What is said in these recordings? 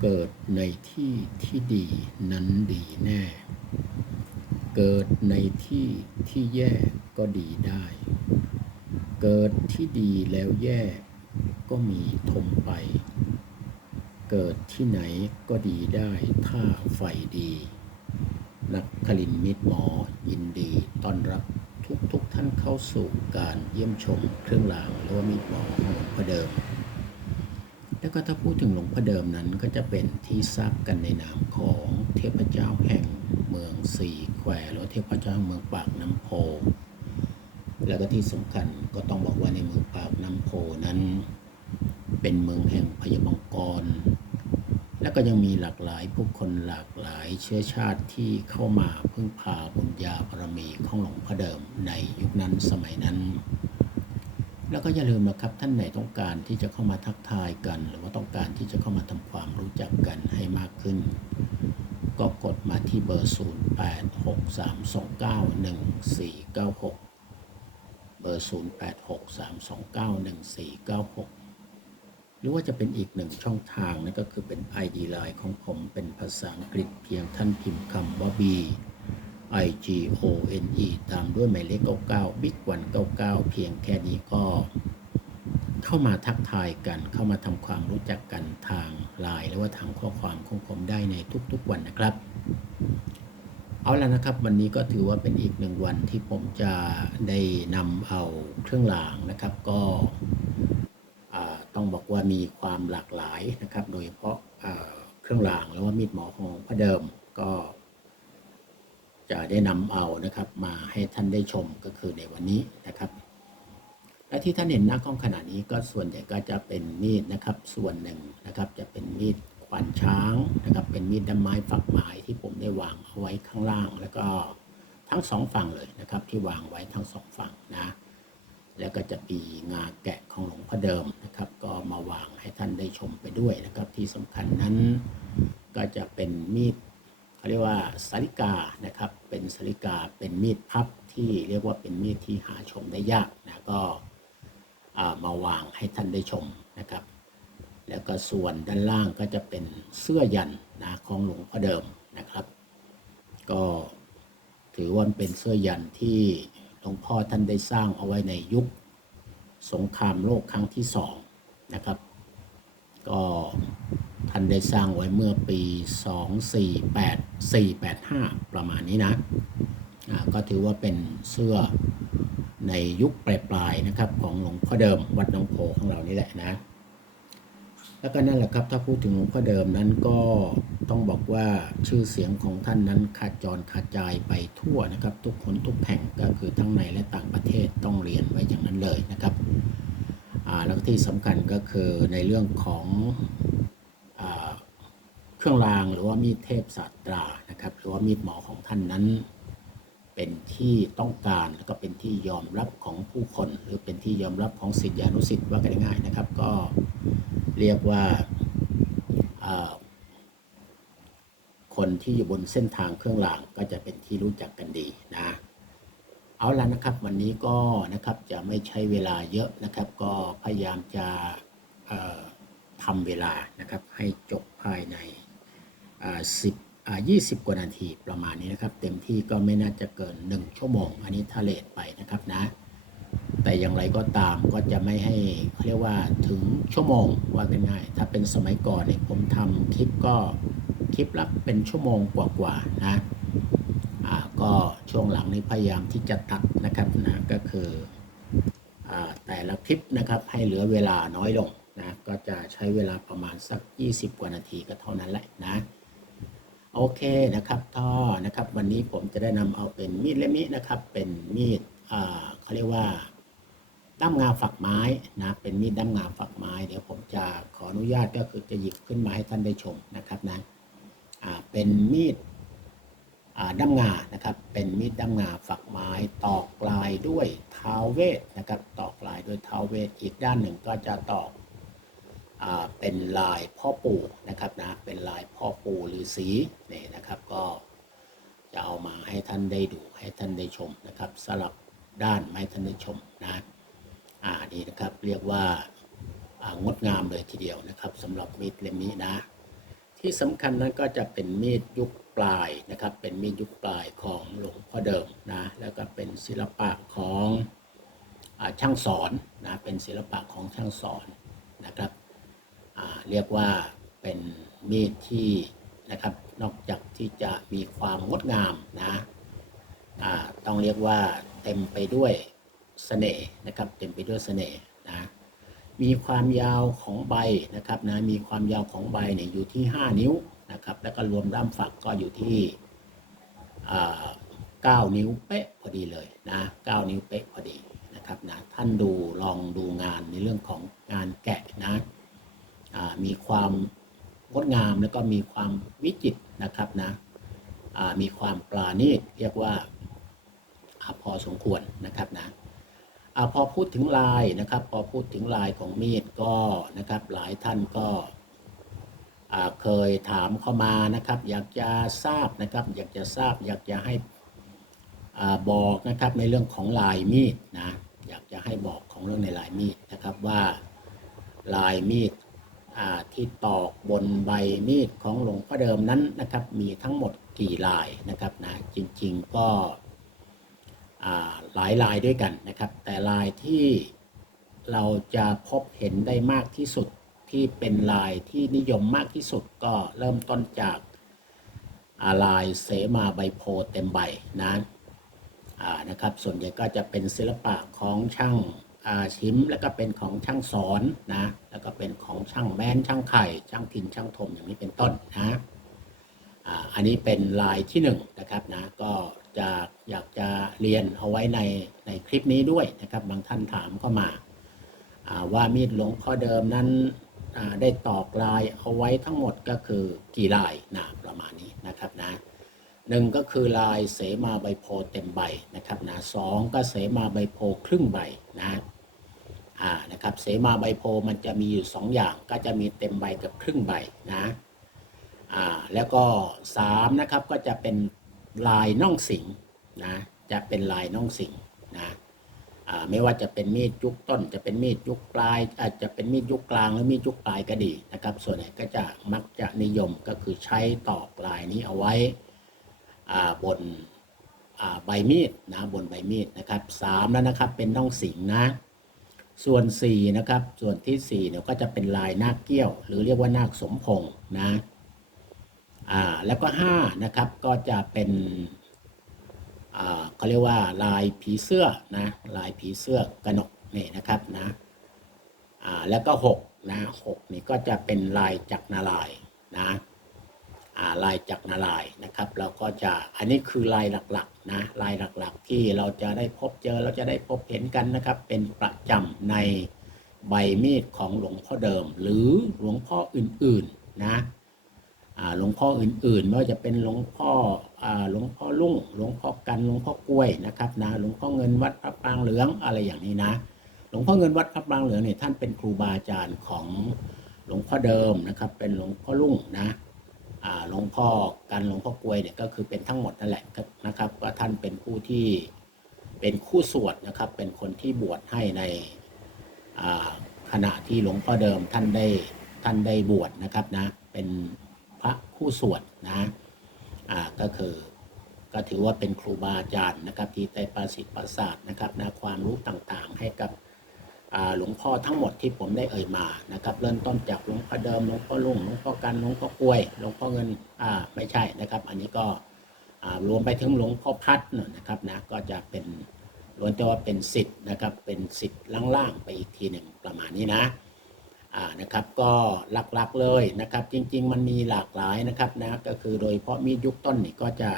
เกิดในที่ที่ดีนั้นดีแน่ เกิดในที่ที่แย่ก็ดีได้ เกิดที่ดีแล้วแย่ก็มีทมไป เกิดที่ไหนก็ดีได้ถ้าใฝ่ดี นักคลินมิตรหมอยินดีต้อนรับทุกทุกท่านเข้าสู่การเยี่ยมชมเครื่องรางหรือว่ามิตรหมอของหลวงพ่อเดิม แล้วก็ถ้าพูดถึงหลวงพ่อเดิมนั้นก็จะเป็นที่ทราบกันในนามของเทพเจ้าแห่งเมืองสี่แควหรือว่าเทพเจ้าเมืองปากน้ำโพ แล้วก็ที่สำคัญก็ต้องบอกว่าในเมืองปากน้ำโพนั้น เป็นเมืองแห่งพยามังกร และก็ยังมีหลากหลายผู้คนหลากหลายเชื้อชาติที่เข้ามาพึ่งพาบุญญาบารมีของหลวงพ่อเดิมในยุคนั้นสมัยนั้น แล้วก็อย่าลืมนะครับท่านไหนต้องการที่จะเข้ามาทักทายกัน หรือว่าต้องการที่จะเข้ามาทำความรู้จักกันให้มากขึ้น ก็กดมาที่เบอร์ 0863291496 เบอร์ 0863291496 หรือว่าจะเป็นอีกหนึ่งช่องทางนั่นก็คือเป็น ID Line ของผมเป็นภาษาอังกฤษเพียงท่านพิมพ์คำว่า B I G O N E ตามด้วยหมายเลข 99 Big 199 เพียงแค่นี้ก็ เข้ามาทักทายกันเข้ามาทำความรู้จักกันทางไลน์หรือว่าทางข้อความของผมได้ในทุกๆวันนะครับ เอาละนะครับ วันนี้ก็ถือว่าเป็นอีกหนึ่งวันที่ผมจะได้นำเอาเครื่องรางนะครับ ก็ต้องบอกว่ามีความหลากหลายนะครับ โดยเฉพาะเครื่องรางหรือว่ามีดหมอของพระเดิมก็ จะได้นำเอานะครับมาให้ท่านได้ชมก็คือในวันนี้นะครับ และที่ท่านเห็นหน้ากล้องขณะนี้ก็ส่วนใหญ่ก็จะเป็นมีดนะครับ ส่วนหนึ่งนะครับจะเป็นมีดขวานช้างนะครับ เป็นมีดด้ามไม้ฝักไม้ที่ผมได้วางเอาไว้ข้างล่าง แล้วก็ทั้งสองฝั่งเลยนะครับ ที่วางไว้ทั้งสองฝั่งนะแล้วก็จะมีงาแกะของหลวงพ่อเดิมนะครับ ก็มาวางให้ท่านได้ชมไปด้วยนะครับ ที่สำคัญนั้นก็จะเป็นมีด เขาเรียกว่าสาริกานะครับ เป็นสาริกาเป็นมีดพับที่เรียกว่าเป็นมีดที่หาชมได้ยากนะก็มาวางให้ท่านได้ชมนะครับ แล้วก็ส่วนด้านล่างก็จะเป็นเสื้อยันนะของหลวงพ่อเดิมนะครับ ก็ถือว่าเป็นเสื้อยันที่หลวงพ่อท่านได้สร้างเอาไว้ในยุคสงครามโลกครั้งที่สองนะครับ ก็ท่านได้สร้างไว้เมื่อปี 248 485 ประมาณนี้นะก็ถือว่าเป็นเสื้อในยุคปลายๆนะครับ ของหลวงพ่อเดิมวัดหนองโพของเรานี่แหละนะ แล้วก็นั่นแหละครับถ้าพูดถึงหลวงพ่อเดิมนั้นก็ต้องบอกว่าชื่อเสียงของท่านนั้นขาดจรขาดจายไปทั่วนะครับ ทุกคนทุกแห่งก็คือทั้งในและต่างประเทศต้องเรียนไว้อย่างนั้นเลยนะครับ แล้วที่สำคัญก็คือในเรื่องของอเครื่องรางหรือว่ามีดเทพศาสตรานะครับหรือว่ามีดหมอของท่านนั้น เป็นที่ต้องการแล้วก็เป็นที่ยอมรับของผู้คน หรือเป็นที่ยอมรับของศิษยานุศิษย์ว่ากันง่ายๆนะครับ ก็เรียกว่าคนที่อยู่บนเส้นทางเครื่องรางก็จะเป็นที่รู้จักกันดีนะ เอาละนะครับ วันนี้ก็นะครับจะไม่ใช้เวลาเยอะนะครับ ก็พยายามจะทำเวลานะครับ ให้จบภายในสิบยี่สิบกว่านาทีประมาณนี้นะครับ เต็มที่ก็ไม่น่าจะเกิน 1 ชั่วโมง อันนี้ทะเลทไปนะครับนะ แต่อย่างไรก็ตามก็จะไม่ให้เขาเรียกว่าถึงชั่วโมงว่ากันง่าย ถ้าเป็นสมัยก่อนเนี่ยผมทำคลิปก็คลิปละเป็นชั่วโมงกว่าๆนะ ก็ช่วงหลังนี้พยายามที่จะตัดนะครับนะก็คืออแต่ละคลิปนะครับให้เหลือเวลาน้อยลงนะก็จะใช้เวลาประมาณสัก 20 กว่านาทีก็เท่านั้นแหละนะโอเคนะครับท่อนะครับวันนี้ผมจะได้นำเอาเป็นมีดเล่มนี้นะครับ เป็นมีดเขาเรียกว่าด้ามงาฝักไม้นะเป็นมีดด้ามงาฝักไม้ เดี๋ยวผมจะขออนุญาตก็คือจะหยิบขึ้นมาให้ท่านได้ชมนะครับนะเป็นมีด ด้ามงานะครับ เป็นมีดด้ามงาฝักไม้ตอกลายด้วยเท้าเวทนะครับ ตอกลายด้วยเท้าเวทอีกด้านหนึ่งก็จะตอกอเป็นลายพ่อปู่นะครับนะ เป็นลายพ่อปู่ฤาษีนี่นะครับ ก็จะเอามาให้ท่านได้ดูให้ท่านได้ชมนะครับสลับด้านไม้ท่านได้ชมนะอ่านี่นะครับเรียกว่าางดงามเลยทีเดียวนะครับสำหรับมีดเล่มนี้นะทที่สำคัญนั้นก็จะเป็นมีดยุค ปลายนะครับ เป็นมีดยุคปลายของหลวงพ่อเดิมนะ แล้วก็เป็นศิลปะของอช่างสอนนะ เป็นศิลปะของช่างสอนนะครับเรียกว่าเป็นมีดที่นะครับ นอกจากที่จะมีความงดงามนะต้องเรียกว่าเต็มไปด้วยเสน่ห์นะครับ เต็มไปด้วยเสน่ห์นะ มีความยาวของใบนะครับนะ มีความยาวของใบเนี่ยอยู่ที่ 5 นิ้ว นะครับ แล้วก็รวมด้ามฝักก็อยู่ที่อ่านิ้วเป๊ะพอดีเลยนะ9นิ้วเป๊ะพอดีนะครับนะท่านดูลองดูงานในเรื่องของงานแกะนะมีความงดงามแล้วก็มีความวิจิตรนะครับนะมีความปราณีตเรียกว่าอพอสมควรนะครับนะอพอพูดถึงลายนะครับ พอพูดถึงลายของมีดก็นะครับหลายท่านก็ เคยถามเข้ามานะครับ อยากจะทราบนะครับ อยากจะทราบ อยากจะให้อบอกนะครับในเรื่องของลายมีดนะ อยากจะให้บอกของเรื่องในลายมีดนะครับว่าลายมีดที่ตอกบนใบมีดของหลวงพ่อเดิมนั้นนะครับ มีทั้งหมดกี่ลายนะครับนะจริงๆก็หลายลายด้วยกันนะครับ แต่ลายที่เราจะพบเห็นได้มากที่สุด ที่เป็นลายที่นิยมมากที่สุดก็เริ่มต้นจากาลายเสมาใบโพเต็มใบนะนะครับส่วนใหญ่ก็จะเป็นศิลปะของช่างาชิมแล้วก็เป็นของช่างสอนนะแล้วก็เป็นของช่างแม้นช่างไข่ ช่างทินช่างทมอย่างนี้เป็นต้นนะอันนี้เป็นลายที่1นงนะครับนะก็จะอยากจะเรียนเอาไว้ในในคลิปนี้ด้วยนะครับบางท่านถามเข้ามาาว่ามีดหลวงพ่อเดิมนั้น ได้ตอกลายเอาไว้ทั้งหมดก็คือกี่ลายนะประมาณนี้นะครับนะหนึ่งก็คือลายเสมาใบโพเต็มใบนะครับนะสองก็เสมาใบโพครึ่งใบนะอ่านะครับเสมาใบโพมันจะมีอยู่สองอย่างก็จะมีเต็มใบกับครึ่งใบนะอ่าแล้วก็3นะครับก็จะเป็นลายน่องสิงนะจะเป็นลายน่องสิงนะ ไม่ว่าจะเป็นมีดยุคต้น จะเป็นมีดยุคปลาย อาจจะเป็นมีดยุคกลางหรือมีดยุคปลายก็ดีนะครับ ส่วนใหญ่ก็จะมักจะนิยมก็คือใช้ตอกลายนี้เอาไว้บนใบมีดนะบนใบมีดนะครับสามแล้วนะครับเป็นน่องสิงนะส่วน4นะครับส่วนที่4เนี่ยก็จะเป็นลายนาคเกี้ยว หรือเรียกว่านาคสมพงนะอ่าแล้วก็5นะครับก็จะเป็น เขาเรียกว่าลายผีเสื้อนะลายผีเสื้อกระหนกนี่นะครับนะแล้วก็6นะ6นี่ก็จะเป็นลายจักรนาลายนะาลายจักรนาลายนะครับเราก็จะอันนี้คือลายหลักๆนะลายหลักๆ ที่เราจะได้พบเจอเราจะได้พบเห็นกันนะครับ เป็นประจำในใบมีดของหลวงพ่อเดิม หรือหลวงพ่ออื่นๆนะหลวงพ่ออื่นๆไม่ว่าจะเป็นหลวงพ่อ หลวงพ่อลุ่งหลวงพ่อกันหลวงพ่อกล้วยนะครับนะหลวงพ่อเงินวัดพระปางเหลืองอะไรอย่างนี้นะ หลวงพ่อเงินวัดพระปางเหลืองเนี่ยท่านเป็นครูบาอาจารย์ของหลวงพ่อเดิมนะครับ เป็นหลวงพ่อลุ่งนะหลวงพ่อกันหลวงพ่อกล้วยเนี่ยก็คือเป็นทั้งหมดนั่นแหละนะครับว่าท่านเป็นผู้ที่เป็นคู่สวดนะครับ เป็นคนที่บวชให้ในขณะที่หลวงพ่อเดิมท่านได้ท่านได้บวชนะครับนะเป็นพระคู่สวดนะ อ่าก็คือ ก็ถือว่าเป็นครูบาอาจารย์นะครับ ที่ได้ประสิทธิ์ประสาทนะครับนะความรู้ต่างๆ ให้กับหลวงพ่อทั้งหมดที่ผมได้เอ่ยมานะครับ เริ่มต้นจากหลวงพ่อเดิมหลวงพ่อลุงหลวงพ่อกันหลวงพ่อกล้วยหลวงพ่อเงินอ่าไม่ใช่นะครับ อันนี้ก็รวมไปถึงหลวงพ่อพัดน่ะนะครับนะก็จะเป็นล้วนแต่ว่าเป็นสิทธิ์นะครับเป็นสิทธิ์ล่างๆไปอีกทีหนึ่งประมาณนี้นะ อ่านะครับก็หลักๆเลยนะครับ จริง ๆ มันมีหลากหลายนะครับนะก็คือโดยเฉพาะมีดยุคต้นนี่ก็จะ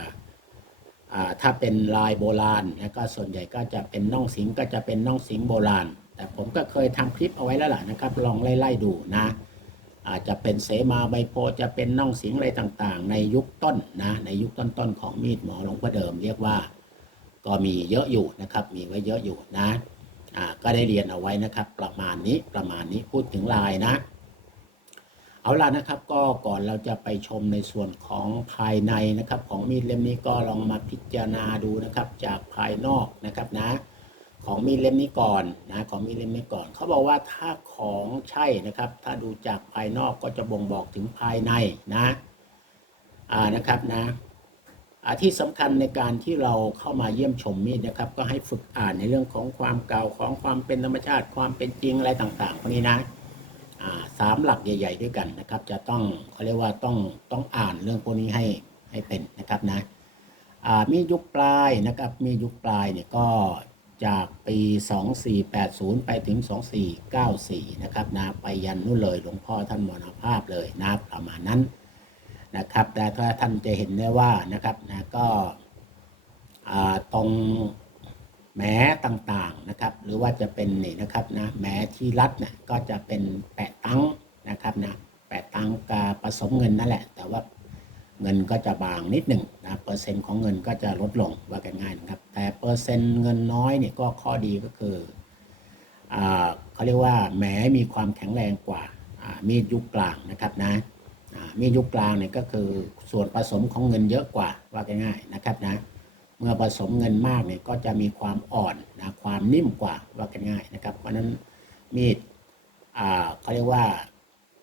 อ่าถ้าเป็นลายโบราณนะก็ส่วนใหญ่ก็จะเป็นน่องสิงก็จะเป็นน่องสิงโบราณ แต่ผมก็เคยทำคลิปเอาไว้แล้วล่ะนะครับ ลองไล่ๆดูนะ อาจจะเป็นเสมาใบโพจะเป็นน่องสิงอะไรต่างๆ ในยุคต้นนะในยุคต้นๆของมีดหมอหลวงพ่อเดิม เรียกว่าก็มีเยอะอยู่นะครับ มีไว้เยอะอยู่นะ ก็ได้เรียนเอาไว้นะครับ ประมาณนี้ประมาณนี้พูดถึงลายนะ เอาล่ะนะครับ ก็ก่อนเราจะไปชมในส่วนของภายในนะครับ ของมีดเล่มนี้ก็ลองมาพิจารณาดูนะครับ จากภายนอกนะครับนะ ของมีดเล่มนี้ก่อนนะของมีดเล่มนี้ก่อนเขาบอกว่าถ้าของใช่นะครับ ถ้าดูจากภายนอกก็จะบ่งบอกถึงภายในนะอ่านะครับนะ ที่สำคัญในการที่เราเข้ามาเยี่ยมชมมีดนะครับ ก็ให้ฝึกอ่านในเรื่องของความเก่าของความเป็นธรรมชาติความเป็นจริงอะไรต่างๆพวกนี้นะสามหลักใหญ่ ๆ ด้วยกันนะครับ จะต้องเขาเรียกว่าต้องต้องอ่านเรื่องพวกนี้ให้ให้เป็นนะครับนะมียุคปลายนะครับ มียุคปลายเนี่ยก็จากปี 2480 ไปถึง 2494 นะครับนะไปยันนู่นเลยหลวงพ่อท่านมรณภาพเลยนะประมาณนั้น นะครับแต่ถ้าท่านจะเห็นได้ว่านะครับนะก็ตรงแหม้ต่างๆนะครับหรือว่าจะเป็นนี่นะครับนะแหม้ที่รัดเนี่ยก็จะเป็นแปะตั้งนะครับนะแปะตั้งกับผสมเงินนั่นแหละ แต่ว่าเงินก็จะบางนิดหนึ่งนะเปอร์เซ็นต์ของเงินก็จะลดลงว่ากันง่ายนะครับ แต่เปอร์เซ็นต์เงินน้อยเนี่ยก็ข้อดีก็คืออเขาเรียกว่าแหมมีความแข็งแรงกว่ามีดยุคกลางนะครับนะ มียุคกลางเนี่ยก็คือส่วนผสมของเงินเยอะกว่าว่ากันง่ายนะครับนะเมื่อผสมเงินมากเนี่ยก็จะมีความอ่อนนะความนิ่มกว่าว่ากันง่ายนะครับ เพราะนั้นมีดอ่าเขาเรียกว่า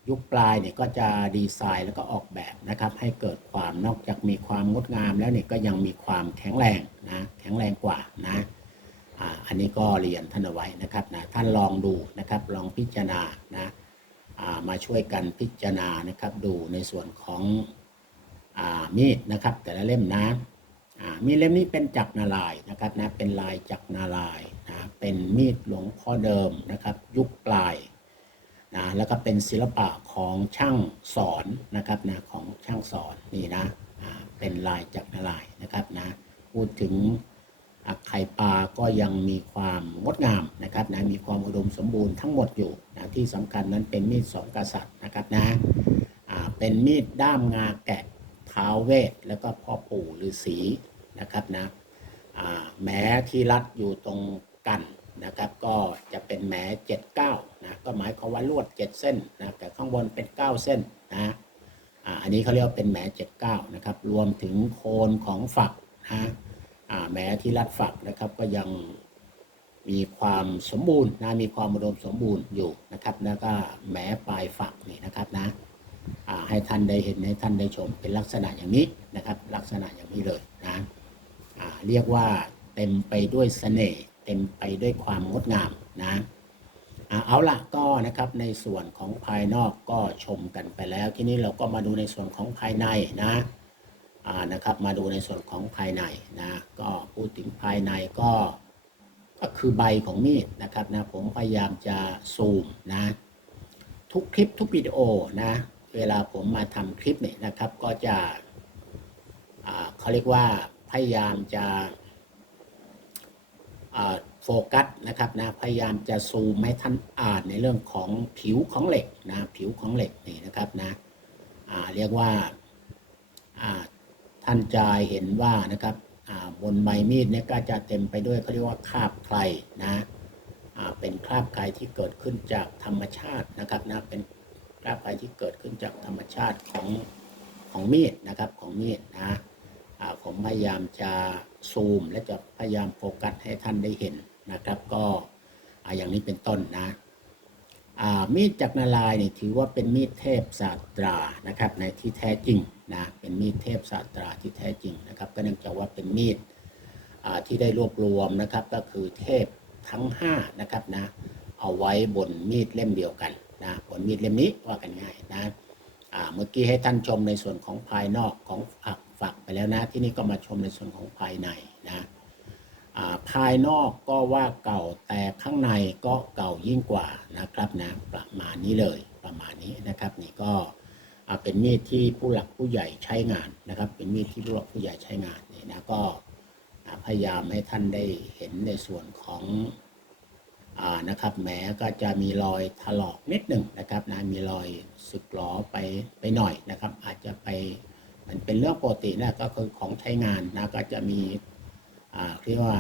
ยุคปลายเนี่ยก็จะดีไซน์แล้วก็ออกแบบนะครับ ให้เกิดความนอกจากมีความงดงามแล้วเนี่ยก็ยังมีความแข็งแรงนะแข็งแรงกว่านะอ่าอันนี้ก็เรียนท่านเอาไว้นะครับนะท่านลองดูนะครับลองพิจารณานะ มาช่วยกันพิจารณานะครับ ดูในส่วนของอามีดนะครับ แต่ละเล่มนะมีดเล่มนี้เป็นจักรนาลายนะครับนะเป็นลายจักรนาลายนะเป็นมีดหลวงพ่อเดิมนะครับ ยุคปลายนะแล้วก็เป็นศิลปะของช่างสอนนะครับนะของช่างสอนนี่นะเป็นลายจักรนาลายนะครับนะพูดถึง อะไข่ปลาก็ยังมีความงดงามนะครับนะมีความอุดมสมบูรณ์ทั้งหมดอยู่นะที่สำคัญนั้นเป็นมีดสองกษัตริย์นะครับนะเป็นมีดด้ามงาแกะท้าวเวทแล้วก็พ่อปู่ฤาษีนะครับนะแม้ที่รัดอยู่ตรงกันนะครับก็จะเป็นแม้เจ็ดเก้านะก็หมายความว่าลวดเจ็ดเส้นนะแต่ข้างบนเป็นเก้าเส้นนะอ่าอันนี้เขาเรียกว่าเป็นแม้เจ็ดเก้านะครับรวมถึงโคนของฝักนะ แม้ที่รัดฝักนะครับก็ยังมีความสมบูรณ์นะมีความอุดมสมบูรณ์อยู่นะครับ แล้วก็แม้ปลายฝักนี่นะครับนะให้ท่านได้เห็นให้ท่านได้ชมเป็นลักษณะอย่างนี้นะครับ ลักษณะอย่างนี้เลยนะเรียกว่าเต็มไปด้วยเสน่ห์เต็มไปด้วยความงดงามนะอ่าเอาละก็นะครับในส่วนของภายนอกก็ชมกันไปแล้ว ทีนี้เราก็มาดูในส่วนของภายในนะ นะครับมาดูในส่วนของภายในนะก็พูดถึงภายในก็ก็คือใบของมีดนะครับนะผมพยายามจะซูมนะทุกคลิปทุกวิดีโอนะเวลาผมมาทำคลิปเนี่ยนะครับก็จะเขาเรียกว่าพยายามจะโฟกัสนะครับนะพยายามจะซูมให้ท่านอ่านในเรื่องของผิวของเหล็กนะผิวของเหล็กนี่นะครับนะเรียกว่า ท่านจะเห็นว่านะครับบนใบมีดเนี่ยก็จะเต็มไปด้วยเขาเรียกว่าคราบใครนะเป็นคราบใครที่เกิดขึ้นจากธรรมชาตินะครับนะเป็นคราบใครที่เกิดขึ้นจากธรรมชาติของของมีดนะครับของมีดนะผมพยายามจะซูม และจะพยายามโฟกัสให้ท่านได้เห็นนะครับ ก็อย่างนี้เป็นต้นนะ มีดจักรนาลายณ์นี่ถือว่าเป็นมีดเทพศาสตรานะครับในที่แท้จริงนะเป็นมีดเทพศาสตราที่แท้จริงนะครับก็เนื่องจากว่าเป็นมีดที่ได้รวบรวมนะครับก็คือเทพทั้ง5นะครับนะเอาไว้บนมีดเล่มเดียวกันนะบนมีดเล่มนี้ว่ากันง่ายนะเมื่อกี้ให้ท่านชมในส่วนของภายนอกของฝักฝักไปแล้วนะที่นี่ก็มาชมในส่วนของภายในนะ ภายนอกก็ว่าเก่าแต่ข้างในก็เก่ายิ่งกว่านะครับนะประมาณนี้เลยประมาณนี้นะครับ นี่ก็เป็นมีดที่ผู้หลักผู้ใหญ่ใช้งานนะครับ เป็นมีดที่ผู้หลักผู้ใหญ่ใช้งานนี่นะก็พยายามให้ท่านได้เห็นในส่วนของอ่านะครับแหมก็จะมีรอยถลอกนิดหนึ่งนะครับนะมีรอยสึกหลอไปไปหน่อยนะครับ อาจจะไปมันเป็นเรื่องปกตินะก็คือของใช้งานนะก็จะมี เรียกว่า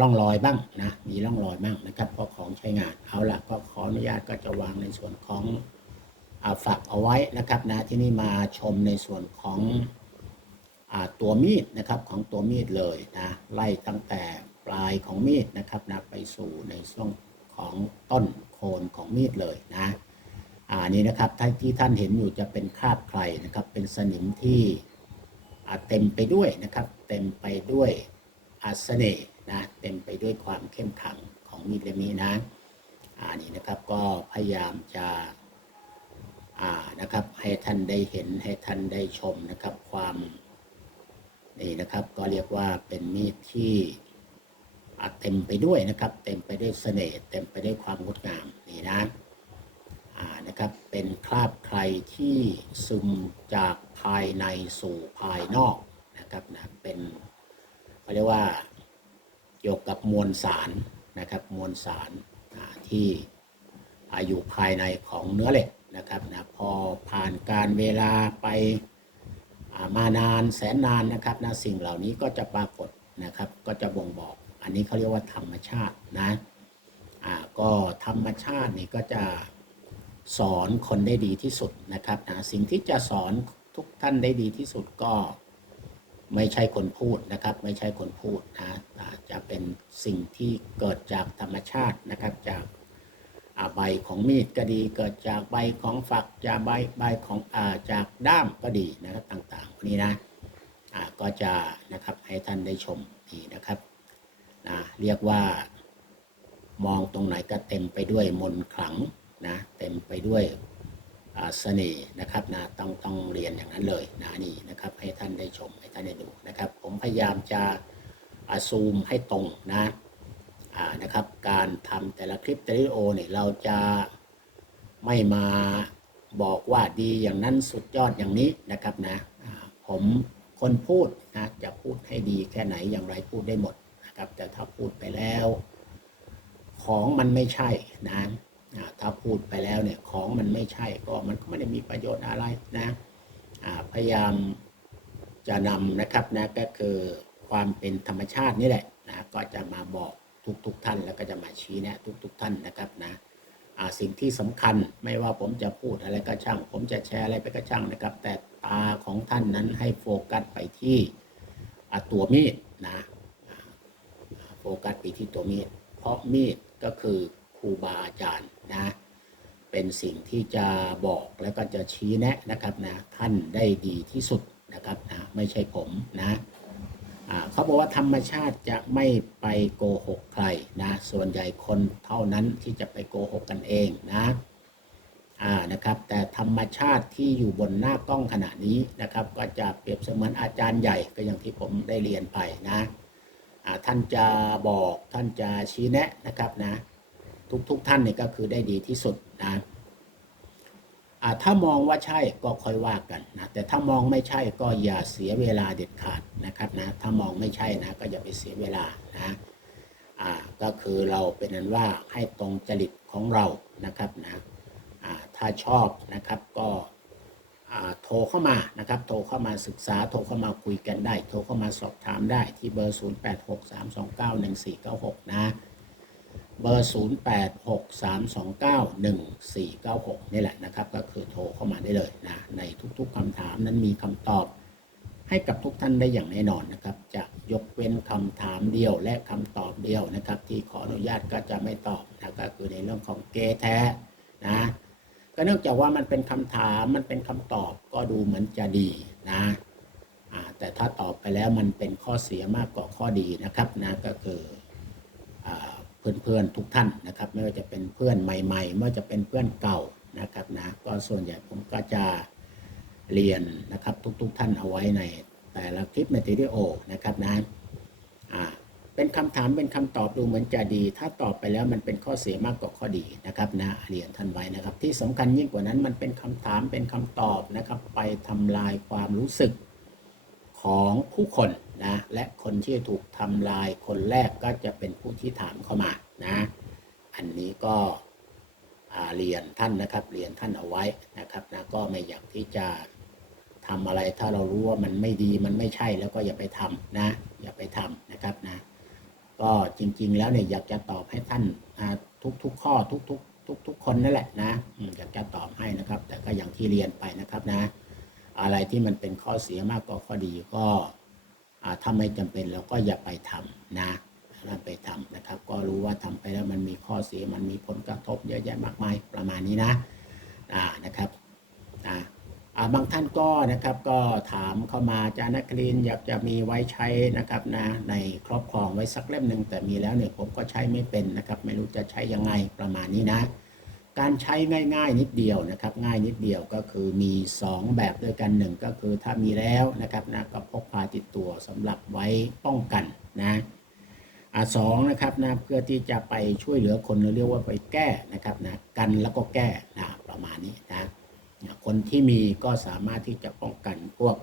ร่องรอยบ้างนะ มีร่องรอยบ้างนะครับเพราะของใช้งาน เอาละก็ขออนุญาตก็จะวางในส่วนของอ่าฝักเอาไว้นะครับนะ ที่นี่มาชมในส่วนของอตัวมีดนะครับของตัวมีดเลยนะไล่ตั้งแต่ปลายของมีดนะครับนะไปสู่ในช่วงของต้นโคนของมีดเลยนะอ่านี่นะครับท่านที่ท่านเห็นอยู่จะเป็นคราบใครนะครับ เป็นสนิมที่เต็มไปด้วยนะครับ เต็มไปด้วย อาเนนะเต็มไปด้วยความเข้มขังของมีดเล่มนี้นะอ่านี่นะครับก็พยายามจะอ่านะครับให้ท่านได้เห็นให้ท่านได้ชมนะครับความนี่นะครับก็เรียกว่าเป็นมีดที่อะเต็มไปด้วยนะครับ เต็มไปด้วยเสน่ห์เต็มไปด้วยความงดงามนี่นะอ่านะครับเป็นคราบใครที่ซึมจากภายในสู่ภายนอกนะครับนะเป็น เขาเรียกว่าเกี่ยวกับมวลสารนะครับมวลสารที่อยู่ภายในของเนื้อเหล็กนะครับนะพอผ่านการเวลาไปามานานแสนนานนะครับนะสิ่งเหล่านี้ก็จะปรากฏนะครับก็จะบ่งบอก อันนี้เขาเรียกว่าธรรมชาตินะอ่าก็ธรรมชาตินี่ก็จะสอนคนได้ดีที่สุดนะครับนะสิ่งที่จะสอนทุกท่านได้ดีที่สุดก็ ไม่ใช่คนพูดนะครับ ไม่ใช่คนพูดนะจะเป็นสิ่งที่เกิดจากธรรมชาตินะครับจากใบของมีดก็ดี เกิดจากใบของฝักจากใบใบของอาจากด้ามก็ดีนะครับต่างๆนี้นะก็จะนะครับให้ท่านได้ชมนี่นะครับนะเรียกว่ามองตรงไหนก็เต็มไปด้วยมนขลังนะเต็มไปด้วย เสน่ห์นะครับนะต้องต้องเรียนอย่างนั้นเลยนะนี่นะครับให้ท่านได้ชมให้ท่านได้ดูนะครับ ผมพยายามจะซูมให้ตรงนะนะครับ การทำแต่ละคลิปแต่ละวิดีโอเนี่ยเราจะไม่มาบอกว่าดีอย่างนั้นสุดยอดอย่างนี้นะครับนะผมคนพูดนะจะพูดให้ดีแค่ไหนอย่างไรพูดได้หมดนะครับ แต่ถ้าพูดไปแล้ว ของมันไม่ใช่นะ ถ้าพูดไปแล้วเนี่ยของมันไม่ใช่ก็มันก็ไม่ได้มีประโยชน์อะไรนะพยายามจะนำนะครับนะก็คือความเป็นธรรมชาตินี่แหละนะก็จะมาบอกทุกๆทท่านแล้วก็จะมาชี้แนะทุกๆทท่านนะครับนะสิ่งที่สำคัญไม่ว่าผมจะพูดอะไรก็ช่าง ผมจะแชร์อะไรไปก็ช่างนะครับ แต่ตาของท่านนั้นให้โฟกัสไปที่ตัวมีดนะโฟกัสไปที่ตัวมีดเพราะมีดก็คือ รูบาอาจารย์นะเป็นสิ่งที่จะบอกแล้วก็จะชี้แนะนะครับนะท่านได้ดีที่สุดนะครับนะไม่ใช่ผมนะเขาบอกว่าธรรมชาติจะไม่ไปโกหกใครนะส่วนใหญ่คนเท่านั้นที่จะไปโกหกกันเองนะอ่านะครับแต่ธรรมชาติที่อยู่บนหน้ากล้องขณะนี้นะครับ ก็จะเปรียบเสมือนอาจารย์ใหญ่ก็อย่างที่ผมได้เรียนไปนะอ่าท่านจะบอกท่านจะชี้แนะนะครับนะ ทุกๆทท่านเนี่ยก็คือได้ดีที่สุดนะถ้ามองว่าใช่ก็ค่อยว่ากันนะแต่ถ้ามองไม่ใช่ก็อย่าเสียเวลาเด็ดขาดนะครับนะถ้ามองไม่ใช่นะก็อย่าไปเสียเวลานะก็คือเราเป็นนั้นว่าให้ตรงจริตของเรานะครับนะถ้าชอบนะครับก็โทรเข้ามานะครับ โทรเข้ามาศึกษา โทรเข้ามาคุยกันได้ โทรเข้ามาสอบถามได้ที่เบอร์ 0863291496 นะ เบอร์ 0863291496 นี่แหละนะครับ ก็คือโทรเข้ามาได้เลยนะ ในทุกๆคำถามนั้นมีคำตอบ ให้กับทุกท่านได้อย่างแน่นอนนะครับ จะยกเว้นคำถามเดียวและคำตอบเดียวนะครับ ที่ขออนุญาตก็จะไม่ตอบนะก็คือในเรื่องของเกแท้นะก็เนื่องจากว่ามันเป็นคำถามมันเป็นคำตอบก็ดูเหมือนจะดีนะแต่ถ้าตอบไปแล้วมันเป็นข้อเสียมากกว่าข้อดีนะครับนะก็คืออ เพื่อนๆทุกท่านนะครับ ไม่ว่าจะเป็นเพื่อนใหม่ๆไม่ว่าจะเป็นเพื่อนเก่านะครับนะก็ส่วนใหญ่ผมก็จะเรียนนะครับทุกๆท่านเอาไว้ในแต่ละคลิปในวิดีโอนะครับนะอ่าเป็นคำถามเป็นคำตอบดูเหมือนจะดี ถ้าตอบไปแล้วมันเป็นข้อเสียมากกว่าข้อดีนะครับนะเรียนท่านไว้นะครับ ที่สำคัญยิ่งกว่านั้นมันเป็นคำถามเป็นคำตอบนะครับ ไปทำลายความรู้สึก ของผู้คนนะและคนที่ถูกทำลายคนแรกก็จะเป็นผู้ที่ถามเข้ามานะอันนี้ก็เรียนท่านนะครับเรียนท่านเอาไว้นะครับนะก็ไม่อยากที่จะทำอะไรถ้าเรารู้ว่ามันไม่ดีมันไม่ใช่แล้วก็อย่าไปทำนะอย่าไปทำนะครับนะก็จริง ๆ แล้วเนี่ยอยากจะตอบให้ท่านทุกๆข้อทุกๆทุกๆคนนั่นแหละนะอยากจะตอบให้นะครับ แต่ก็อย่างที่เรียนไปนะครับนะ อะไรที่มันเป็นข้อเสียมากกว่าข้อดีก็ถ้าไม่จำเป็นเราก็อย่าไปทำนะนะไปทำนะครับ ก็รู้ว่าทำไปแล้วมันมีข้อเสียมันมีผลกระทบเยอะแยะมากมายประมาณนี้นะอ่านะครับอ่าบางท่านก็นะครับก็ถามเข้ามาจานักเรีนอยากจะมีไว้ใช้นะครับนะในครอบครองไว้สักเล่มหนึ่งแต่มีแล้วเนี่ยผมก็ใช้ไม่เป็นนะครับ ไม่รู้จะใช้ยังไงประมาณนี้นะ การใช้ง่ายๆนิดเดียวนะครับ ง่ายนิดเดียวก็คือมี 2 แบบด้วยกันหนึ่งก็คือถ้ามีแล้วนะครับนะก็พกพาติดตัวสำหรับไว้ป้องกันนะอ่าสองนะครับนะเพื่อที่จะไปช่วยเหลือคนเราเรียกว่าไปแก้นะครับนะกันแล้วก็แก้นะประมาณนี้นะคนที่มีก็สามารถที่จะป้องกันพวก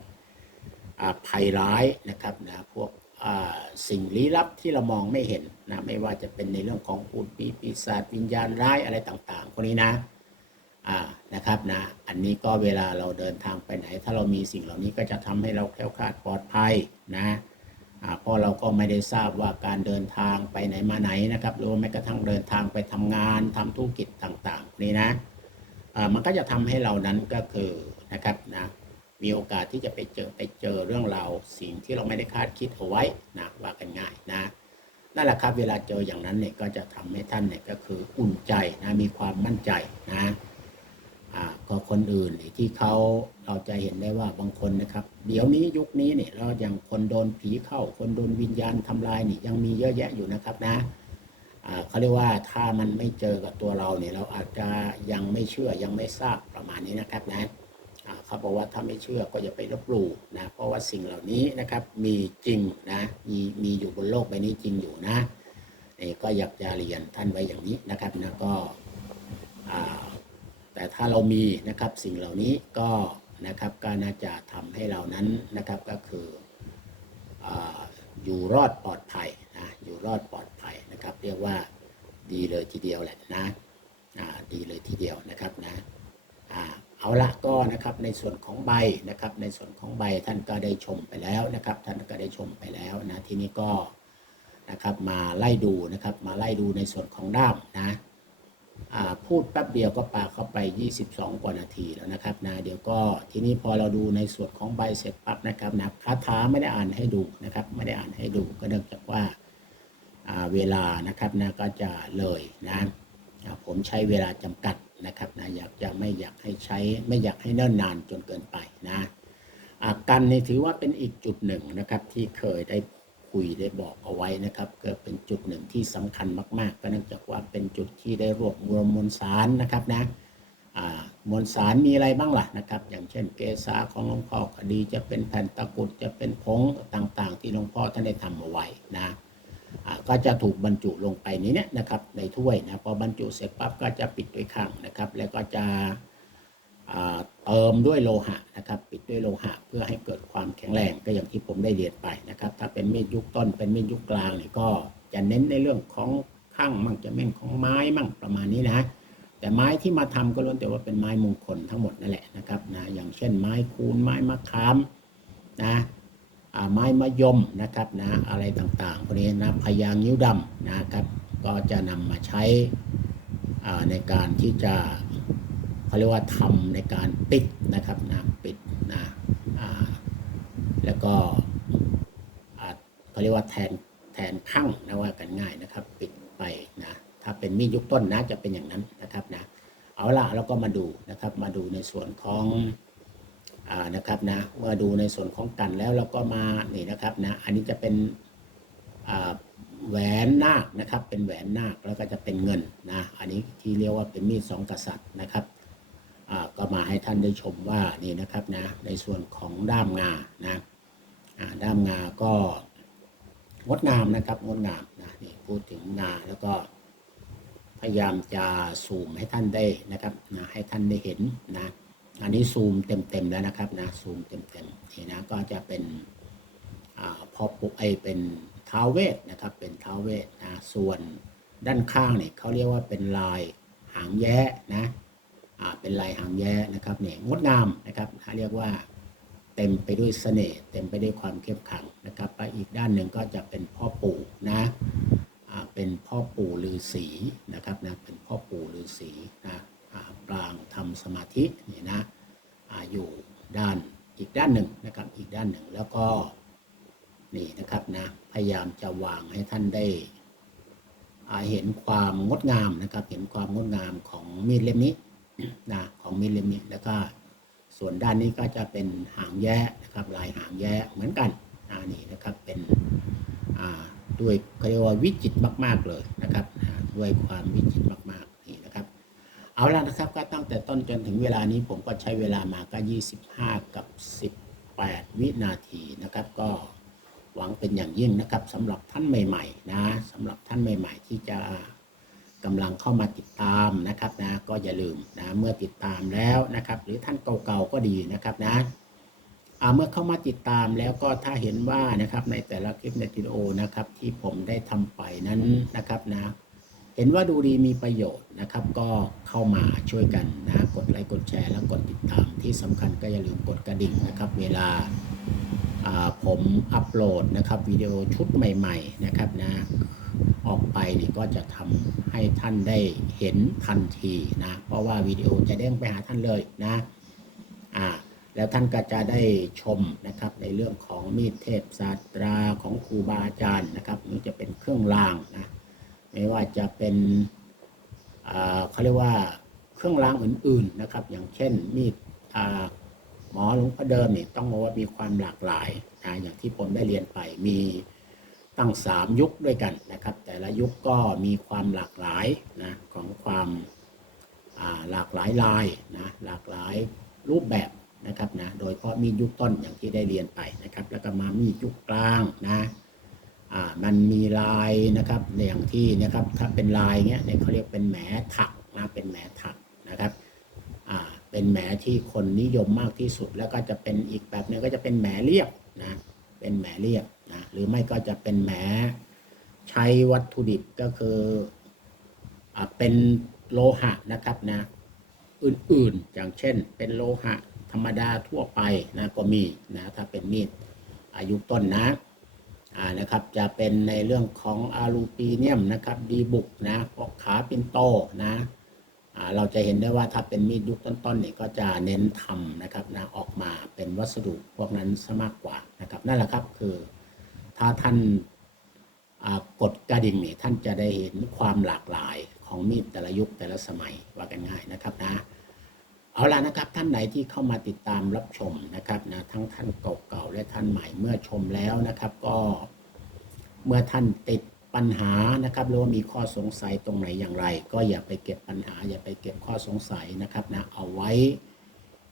อ่าภัยร้ายนะครับนะพวก สิ่งลี้ลับที่เรามองไม่เห็นนะไม่ว่าจะเป็นในเรื่องของปูดปีปีศาจวิญญาณร้ายอะไรต่างๆพวกนี้นะอ่านะครับนะอันนี้ก็เวลาเราเดินทางไปไหน ถ้าเรามีสิ่งเหล่านี้ก็จะทำให้เราแคล้วคลาดปลอดภัยนะอ่าเพราะเราก็ไม่ได้ทราบว่าการเดินทางไปไหนมาไหนนะครับหรือว่าแม้กระทั่งเดินทางไปทำงานทำธุรกิจต่างๆนี่นะอ่ามันก็จะทำให้เรานั้นก็คือนะครับนะ มีโอกาสที่จะไปเจอไปเจอเรื่องราวสิ่งที่เราไม่ได้คาดคิดเอาไว้นะว่ากันง่ายนะนั่นแหละครับเวลาเจออย่างนั้นเนี่ยก็จะทำให้ท่านเนี่ยก็คืออุ่นใจนะมีความมั่นใจนะอ่าก็คนอื่นที่เขาเราจะเห็นได้ว่าบางคนนะครับ เดี๋ยวนี้ยุคนี้เนี่ยเราอย่างคนโดนผีเข้า คนโดนวิญญาณทำลายนี่ยังมีเยอะแยะอยู่นะครับนะเขาเรียกว่าถ้ามันไม่เจอกับตัวเราเนี่ยเราอาจจะยังไม่เชื่อยังไม่ทราบประมาณนี้นะครับนะ อ่าเขาบอกว่าถ้าไม่เชื่อก็อย่าไปลบหลู่นะ เพราะว่าสิ่งเหล่านี้นะครับมีจริงนะมีมีอยู่บนโลกใบนี้จริงอยู่นะนี่ก็อยากจะเรียนท่านไว้อย่างนี้นะครับนะก็แต่ถ้าเรามีนะครับสิ่งเหล่านี้ก็นะครับก็น่าจะทำให้เรานั้นนะครับก็คือออยู่รอดปลอดภัยนะอยู่รอดปลอดภัยนะครับ เรียกว่าดีเลยทีเดียวแหละนะดีเลยทีเดียวนะครับนะอ่า เอาละก็นะครับในส่วนของใบนะครับ ในส่วนของใบท่านก็ได้ชมไปแล้วนะครับ ท่านก็ได้ชมไปแล้วนะทีนี้ก็นะครับมาไล่ดูนะครับมาไล่ดูในส่วนของด้ามนะพูดแป๊บเดียวก็ปาเข้าไป 22 กว่านาทีแล้วนะครับนะเดี๋ยวก็ทีนี้พอเราดูในส่วนของใบเสร็จปั๊บนะครับนะคาถาไม่ได้อ่านให้ดูนะครับ ไม่ได้อ่านให้ดูก็เนื่องจากว่าเวลานะครับนะก็จะเลยนะผมใช้เวลาจำกัด นะครับนะอยากจะไม่อยากให้ใช้ไม่อยากให้เนิ่นนานจนเกินไปนะอากันนี่ถือว่าเป็นอีกจุดหนึ่งนะครับที่เคยได้คุยได้บอกเอาไว้นะครับก็เป็นจุดหนึ่งที่สำคัญมากๆก็เนื่องจากว่าเป็นจุดที่ได้รวบรวมมวลสารนะครับนะมวลสารมีอะไรบ้างล่ะนะครับ อย่างเช่นเกสาของหลวงพ่อคดีจะเป็นแผ่นตะกุดจะเป็นผงต่างๆ ที่หลวงพ่อท่านได้ทำเอาไว้นะ ก็จะถูกบรรจุลงไปในเนี้ยนะครับในถ้วยนะพอบรรจุเสร็จปั๊บก็จะปิดด้วยข้างนะครับ แล้วก็จะเติมด้วยโลหะนะครับปิดด้วยโลหะเพื่อให้เกิดความแข็งแรงก็อย่างที่ผมได้เรียนไปนะครับถ้าเป็นมีดยุคต้นเป็นมีดยุคกลางเนี่ยก็จะเน้นในเรื่องของข้างมั่งจะเม่นของไม้มั่งประมาณนี้นะแต่ไม้ที่มาทำก็ล้วนแต่ว่าเป็นไม้มงคลทั้งหมดนั่นแหละนะครับนะอย่างเช่นไม้คูนไม้มะขามนะ ไม้มะยมนะครับนะอะไรต่างๆพวกนี้นะพญางิ้วดำนะครับ ก็จะนำมาใช้อ่าในการที่จะเขาเรียกว่าทำในการปิดนะครับนะปิดนะอ่าแล้วก็อ่าเขาเรียกว่าแทนแทนข้างนะว่ากันง่ายนะครับ ปิดไปนะถ้าเป็นมีดยุคต้นนะจะเป็นอย่างนั้นนะครับนะเอาละเราก็มาดูนะครับมาดูในส่วนของ นะครับนะเมื่อดูในส่วนของกันแล้วเราก็มานี่นะครับนะอันนี้จะเป็นแหวนนาคนะครับ เป็นแหวนนาคแล้วก็จะเป็นเงินนะอันนี้ที่เรียกว่าเป็นมีดสองกษัตริย์นะครับก็มาให้ท่านได้ชมว่านี่นะครับนะในส่วนของด้ามงานะด้ามงาก็งดงามนะครับงดงามนะนี่พูดถึงงาแล้วก็พยายามจะซูมให้ท่านได้นะครับนะให้ท่านได้เห็นนะ อันนี้ซูมเต็มๆแล้วนะครับนะซูมเต็มๆนี่นะก็จะเป็นอ่าพอปุกไอเป็นท้าวเวทนะครับ เป็นท้าวเวทนะส่วนด้านข้างเนี่ยเขาเรียกว่าเป็นลายหางแย้นะอ่าเป็นลายหางแย้นะครับเนี่ยงดงามนะครับเขาเรียกว่าเต็มไปด้วยเสน่ห์เต็มไปด้วยความเข้มขลังนะครับไปอีกด้านหนึ่งก็จะเป็นพ่อปู่นะอ่าเป็นพ่อปู่ฤาษีนะครับนะเป็นพ่อปู่ฤาษีนะ ปรางทำสมาธินี่นะออยู่ด้านอีกด้านหนึ่งนะครับอีกด้านหนึ่งแล้วก็นี่นะครับนะพยายามจะวางให้ท่านได้เห็นความงดงามนะครับ เห็นความงดงามของมีดเล่มนี้นะของมีดเล่มนี้แล้วก็ส่วนด้านนี้ก็จะเป็นหางแย้นะครับ ลายหางแย้เหมือนกันอ่านี่นะครับเป็นด้วยเรียกว่าวิจิตมาก ๆเลยนะครับด้วยความวิจิตมากๆ เอาละนะครับก็ตั้งแต่ต้นจนถึงเวลานี้ผมก็ใช้เวลามาก็ 25 กับ 18 วินาทีนะครับ ก็หวังเป็นอย่างยิ่งนะครับสำหรับท่านใหม่ๆนะสำหรับท่านใหม่ ๆ ที่จะกำลังเข้ามาติดตามนะครับนะก็อย่าลืมนะเมื่อติดตามแล้วนะครับ หรือท่านเก่าๆก็ดีนะครับนะเมื่อเข้ามาติดตามแล้วก็ถ้าเห็นว่านะครับในแต่ละคลิปในวิดีโอนะครับที่ผมได้ทำไปนั้นนะครับนะ เห็นว่าดูดีมีประโยชน์นะครับ ก็เข้ามาช่วยกันนะกดไลค์กดแชร์แล้วกดติดตามที่สำคัญก็อย่าลืมกดกระดิ่งนะครับ เวลาผมอัปโหลดนะครับวิดีโอชุดใหม่ ๆ นะครับนะออกไปนี่ก็จะทำให้ท่านได้เห็นทันทีนะ เพราะว่าวิดีโอจะเด้งไปหาท่านเลยนะอ่าแล้วท่านก็จะได้ชมนะครับในเรื่องของมีดเทพศาสตราของครูบาอาจารย์นะครับนี่จะเป็นเครื่องรางนะ ไม่ว่าจะเป็นเขาเรียกว่าเครื่องรางอื่นๆนะครับ อย่างเช่นมีดหมอหลวงพ่อเดิมเนี่ยต้องบอกว่ามีความหลากหลายนะอย่างที่ผมได้เรียนไปมีตั้งสามยุคด้วยกันนะครับ แต่ละยุคก็มีความหลากหลายนะของความาหลากหลายลายนะหลากหลายรูปแบบนะครับนะโดยเฉพาะมีดยุคต้นอย่างที่ได้เรียนไปนะครับ แล้วก็มามีดยุคกลางนะ มันมีลายนะครับอย่างที่นะครับถ้าเป็นลายเงี้ยเนี่ยเขาเรียกเป็นแหมถักนะเป็นแหมถักนะครับเป็นแหมที่คนนิยมมากที่สุด แล้วก็จะเป็นอีกแบบนึงก็จะเป็นแหมเรียบนะเป็นแหมเรียบนะหรือไม่ก็จะเป็นแหมใช้วัตถุดิบก็คืออเป็นโลหะนะครับนะอื่นๆ อย่างเช่น เป็นโลหะธรรมดาทั่วไปนะก็มีนะถ้าเป็นมีดอายุต้นนะ นะครับจะเป็นในเรื่องของอะลูมิเนียมนะครับดีบุกนะพวกขาปินโตนะเราจะเห็นได้ว่าถ้าเป็นมีดยุคต้นๆเนี่ยก็จะเน้นทำนะครับนะออกมาเป็นวัสดุพวกนั้นซะมากกว่านะครับนั่นแหละครับคือถ้าท่านกดกระดิ่งเนี่ยท่านจะได้เห็นความหลากหลายของมีดแต่ละยุคแต่ละสมัยว่ากันง่ายนะครับนะ เอาล่ะนะครับท่านไหนที่เข้ามาติดตามรับชมนะครับนะทั้งท่านเก่าๆและท่านใหม่เมื่อชมแล้วนะครับ ก็เมื่อท่านติดปัญหานะครับหรือว่ามีข้อสงสัยตรงไหนอย่างไร ก็อย่าไปเก็บปัญหา อย่าไปเก็บข้อสงสัยนะครับนะเอาไว้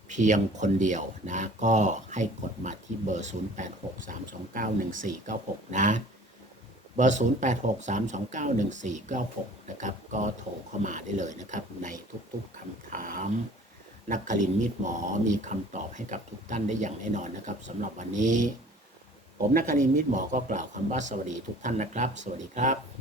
เพียงคนเดียวนะก็ให้กดมาที่เบอร์ 0863291496 นะเบอร์ 0863291496 นะครับ ก็โทรเข้ามาได้เลยนะครับ ในทุกๆคำถาม นักคลินมิตรหมอมีคำตอบให้กับทุกท่านได้อย่างแน่นอนนะครับสำหรับวันนี้ ผมนักคลินมิตรหมอก็กล่าวคำว่าสวัสดีทุกท่านนะครับ สวัสดีครับ